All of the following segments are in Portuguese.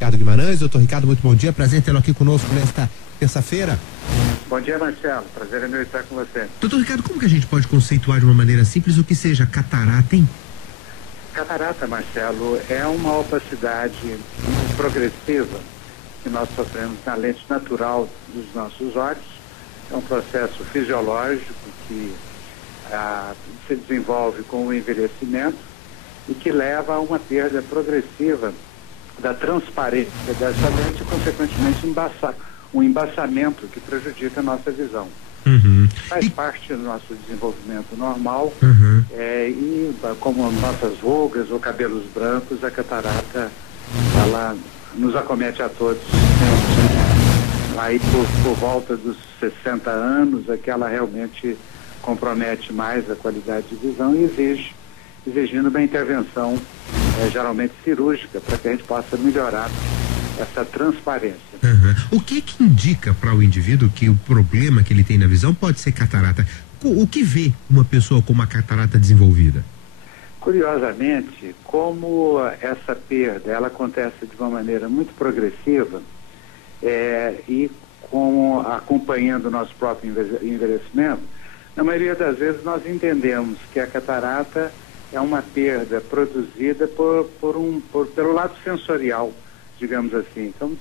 Ricardo Guimarães. Doutor Ricardo, muito bom dia, prazer tê-lo aqui conosco nesta terça-feira. Bom dia, Marcelo, prazer é meu estar com você. Doutor Ricardo, como que a gente pode conceituar de uma maneira simples o que seja catarata, hein? Catarata, Marcelo, é uma opacidade progressiva que nós sofremos na lente natural dos nossos olhos. É um processo fisiológico que se desenvolve com o envelhecimento e que leva a uma perda progressiva da transparência dessa lente e, consequentemente, um embaçamento que prejudica a nossa visão. Faz parte do nosso desenvolvimento normal e como nossas rugas ou cabelos brancos, a catarata ela nos acomete a todos. Aí por volta dos 60 anos é que ela realmente compromete mais a qualidade de visão e exigindo uma intervenção geralmente cirúrgica para que a gente possa melhorar essa transparência. O que indica para o indivíduo que o problema que ele tem na visão pode ser catarata? O que vê uma pessoa com uma catarata desenvolvida? Curiosamente, como essa perda ela acontece de uma maneira muito progressiva e acompanhando o nosso próprio envelhecimento, na maioria das vezes nós entendemos que a catarata é uma perda produzida pelo lado sensorial, digamos assim. Então,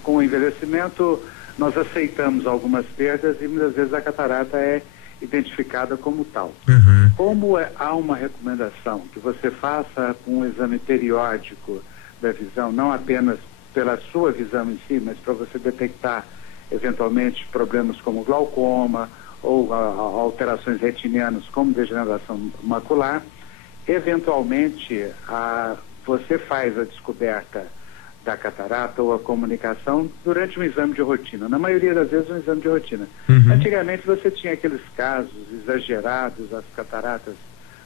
com o envelhecimento, nós aceitamos algumas perdas e muitas vezes a catarata é identificada como tal. Como há uma recomendação que você faça um exame periódico da visão, não apenas pela sua visão em si, mas para você detectar eventualmente problemas como glaucoma ou alterações retinianas como degeneração macular, eventualmente você faz a descoberta da catarata ou a comunicação durante um exame de rotina. Na maioria das vezes um exame de rotina. Antigamente você tinha aqueles casos exagerados, as cataratas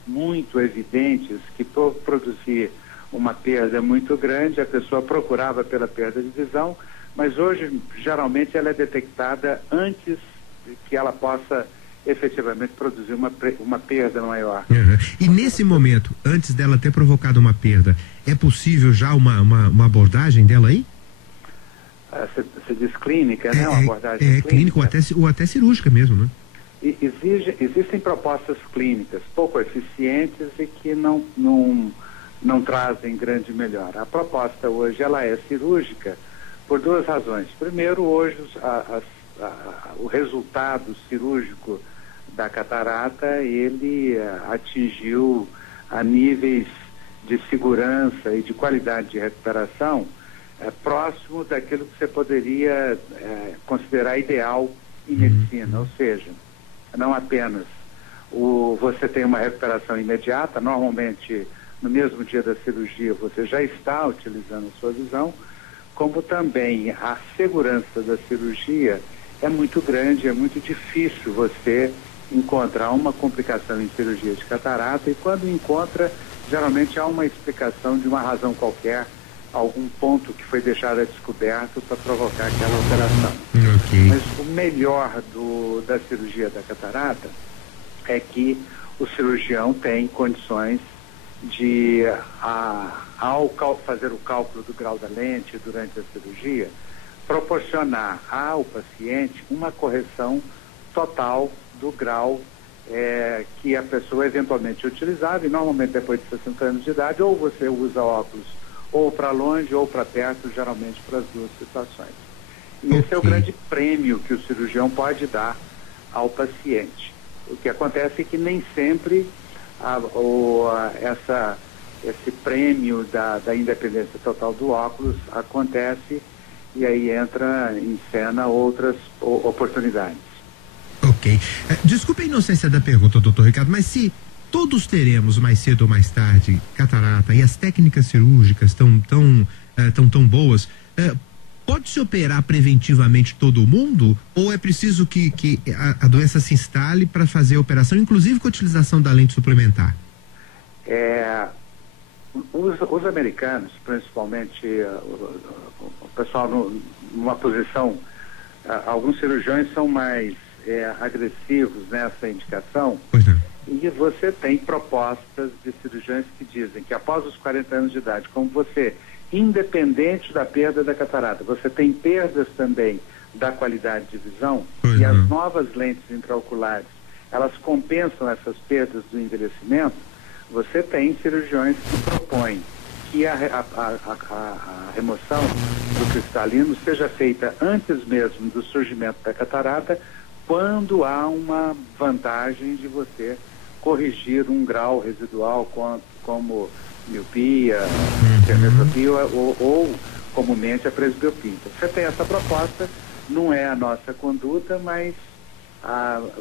muito evidentes, que por produzir uma perda muito grande, a pessoa procurava pela perda de visão, mas hoje geralmente ela é detectada antes de que ela possa efetivamente produzir uma perda maior. E nesse momento, antes dela ter provocado uma perda, é possível já uma abordagem dela aí? Você diz clínica, né? Uma abordagem clínica ou até cirúrgica mesmo, né? Existem propostas clínicas pouco eficientes e que não trazem grande melhora. A proposta hoje ela é cirúrgica por duas razões. Primeiro, hoje o resultado cirúrgico da catarata, ele atingiu a níveis de segurança e de qualidade de recuperação próximo daquilo que você poderia considerar ideal em medicina, ou seja, não apenas você tem uma recuperação imediata, normalmente no mesmo dia da cirurgia você já está utilizando a sua visão, como também a segurança da cirurgia é muito grande, é muito difícil você encontrar uma complicação em cirurgia de catarata, e quando encontra, geralmente há uma explicação de uma razão qualquer, algum ponto que foi deixado a descoberto para provocar aquela alteração. Mas o melhor da cirurgia da catarata é que o cirurgião tem condições de, ao fazer o cálculo do grau da lente durante a cirurgia, proporcionar ao paciente uma correção total do grau que a pessoa eventualmente utilizava, e normalmente depois de 60 anos de idade, ou você usa óculos ou para longe ou para perto, geralmente para as duas situações. E esse é o grande prêmio que o cirurgião pode dar ao paciente. O que acontece é que nem sempre esse prêmio da independência total do óculos acontece, e aí entra em cena outras oportunidades. Desculpe a inocência da pergunta, doutor Ricardo, mas se todos teremos mais cedo ou mais tarde catarata e as técnicas cirúrgicas tão boas, pode-se operar preventivamente todo mundo, ou é preciso que a doença se instale para fazer a operação, inclusive com a utilização da lente suplementar? Os americanos, principalmente o pessoal numa posição, alguns cirurgiões são mais agressivos nessa indicação, E você tem propostas de cirurgiões que dizem que após os 40 anos de idade, como você, independente da perda da catarata, você tem perdas também da qualidade de visão, e as novas lentes intraoculares, elas compensam essas perdas do envelhecimento. Você tem cirurgiões que propõem que a remoção do cristalino seja feita antes mesmo do surgimento da catarata, quando há uma vantagem de você corrigir um grau residual como miopia, hipermetropia ou comumente a presbiopia. Então, você tem essa proposta, não é a nossa conduta, mas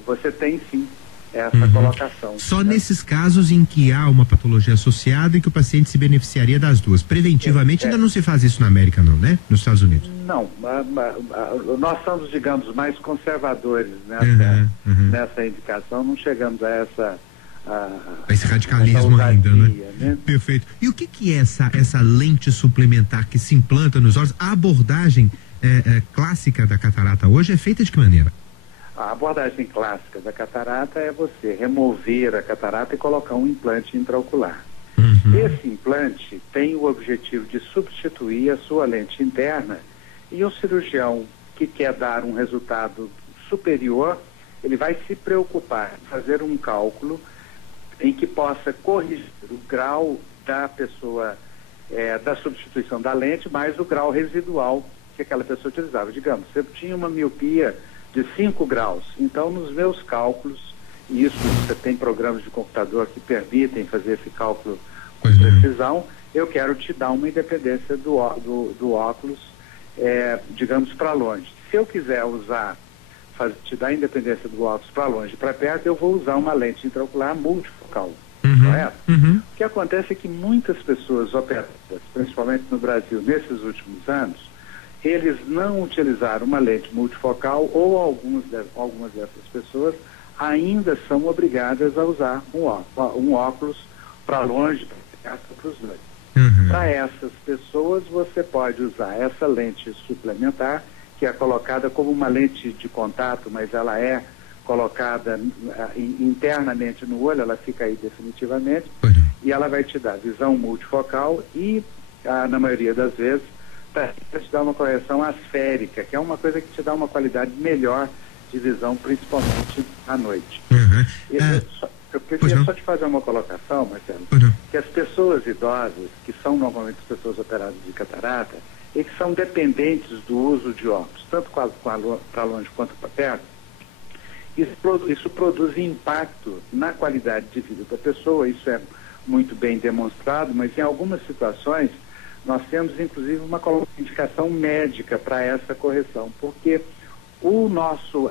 você tem sim essa colocação. Só nesses casos em que há uma patologia associada e que o paciente se beneficiaria das duas. Preventivamente ainda não se faz isso na América não, né? Nos Estados Unidos. Não, nós somos, digamos, mais conservadores nessa indicação, não chegamos a esse radicalismo ainda, né? Perfeito. E o que é essa lente suplementar que se implanta nos olhos? A abordagem clássica da catarata hoje é feita de que maneira? A abordagem clássica da catarata é você remover a catarata e colocar um implante intraocular. Esse implante tem o objetivo de substituir a sua lente interna, e o cirurgião que quer dar um resultado superior, ele vai se preocupar em fazer um cálculo em que possa corrigir o grau da pessoa, da substituição da lente, mais o grau residual que aquela pessoa utilizava. Digamos, você tinha uma miopia de 5 graus, então nos meus cálculos, e isso você tem programas de computador que permitem fazer esse cálculo com precisão, eu quero te dar uma independência do óculos, digamos, para longe. Se eu quiser te dar a independência do óculos para longe e para perto, eu vou usar uma lente intraocular multifocal, correto? O que acontece é que muitas pessoas operadas, principalmente no Brasil, nesses últimos anos, eles não utilizaram uma lente multifocal, ou algumas dessas pessoas ainda são obrigadas a usar um óculos para longe, para os dois. Para essas pessoas, você pode usar essa lente suplementar, que é colocada como uma lente de contato, mas ela é colocada internamente no olho, ela fica aí definitivamente, e ela vai te dar visão multifocal e, na maioria das vezes, para te dar uma correção asférica, que é uma coisa que te dá uma qualidade melhor de visão, principalmente à noite. Eu queria só te fazer uma colocação, Marcelo, que as pessoas idosas, que são normalmente as pessoas operadas de catarata, e que são dependentes do uso de óculos, tanto para longe quanto para perto, isso produz impacto na qualidade de vida da pessoa. Isso é muito bem demonstrado, mas em algumas situações nós temos inclusive uma indicação médica para essa correção, porque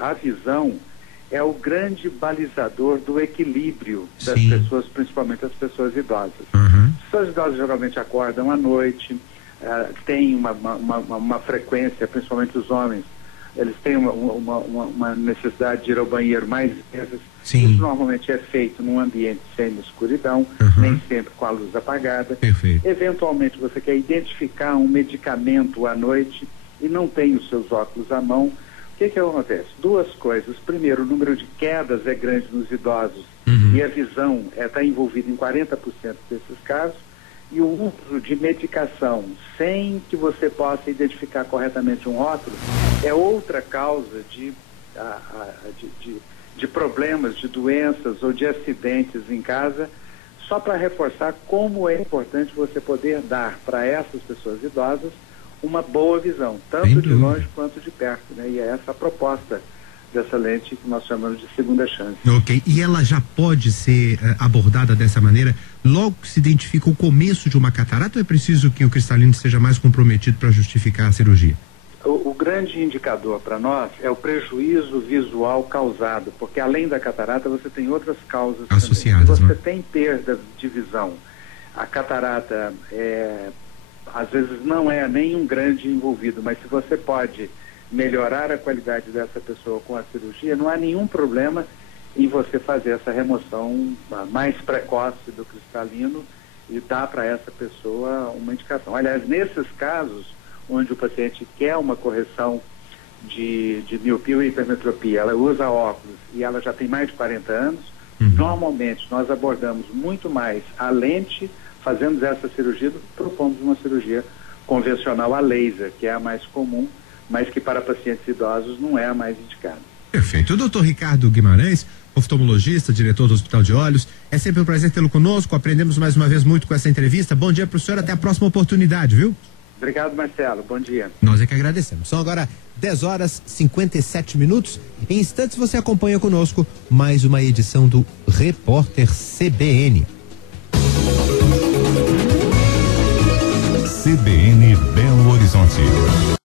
a visão é o grande balizador do equilíbrio das pessoas, principalmente as pessoas idosas. As pessoas idosas geralmente acordam à noite, têm uma frequência, principalmente os homens, eles têm uma necessidade de ir ao banheiro mais vezes. Isso normalmente é feito num ambiente sem escuridão, nem sempre com a luz apagada. Eventualmente você quer identificar um medicamento à noite e não tem os seus óculos à mão. O que acontece? Duas coisas. Primeiro, o número de quedas é grande nos idosos e a visão está envolvida em 40% desses casos. E o uso de medicação sem que você possa identificar corretamente um óculos é outra causa de problemas, de doenças ou de acidentes em casa, só para reforçar como é importante você poder dar para essas pessoas idosas uma boa visão, tanto de longe quanto de perto, né? E é essa a proposta dessa lente que nós chamamos de segunda chance. Ok, e ela já pode ser abordada dessa maneira logo que se identifica o começo de uma catarata, ou é preciso que o cristalino seja mais comprometido para justificar a cirurgia? O grande indicador para nós é o prejuízo visual causado, porque além da catarata você tem outras causas associadas. Se você tem perda de visão, a catarata às vezes não é nenhum grande envolvido, mas se você pode melhorar a qualidade dessa pessoa com a cirurgia, não há nenhum problema em você fazer essa remoção mais precoce do cristalino e dar para essa pessoa uma indicação. Aliás, nesses casos onde o paciente quer uma correção de miopia ou hipermetropia, ela usa óculos e ela já tem mais de 40 anos, Normalmente nós abordamos muito mais a lente, fazemos essa cirurgia, propomos uma cirurgia convencional a laser, que é a mais comum, mas que para pacientes idosos não é a mais indicada. Perfeito. O doutor Ricardo Guimarães, oftalmologista, diretor do Hospital de Olhos, é sempre um prazer tê-lo conosco, aprendemos mais uma vez muito com essa entrevista. Bom dia para o senhor, até a próxima oportunidade, viu? Obrigado, Marcelo, bom dia. Nós é que agradecemos. São agora 10h57. Em instantes você acompanha conosco mais uma edição do Repórter CBN. CBN Belo Horizonte.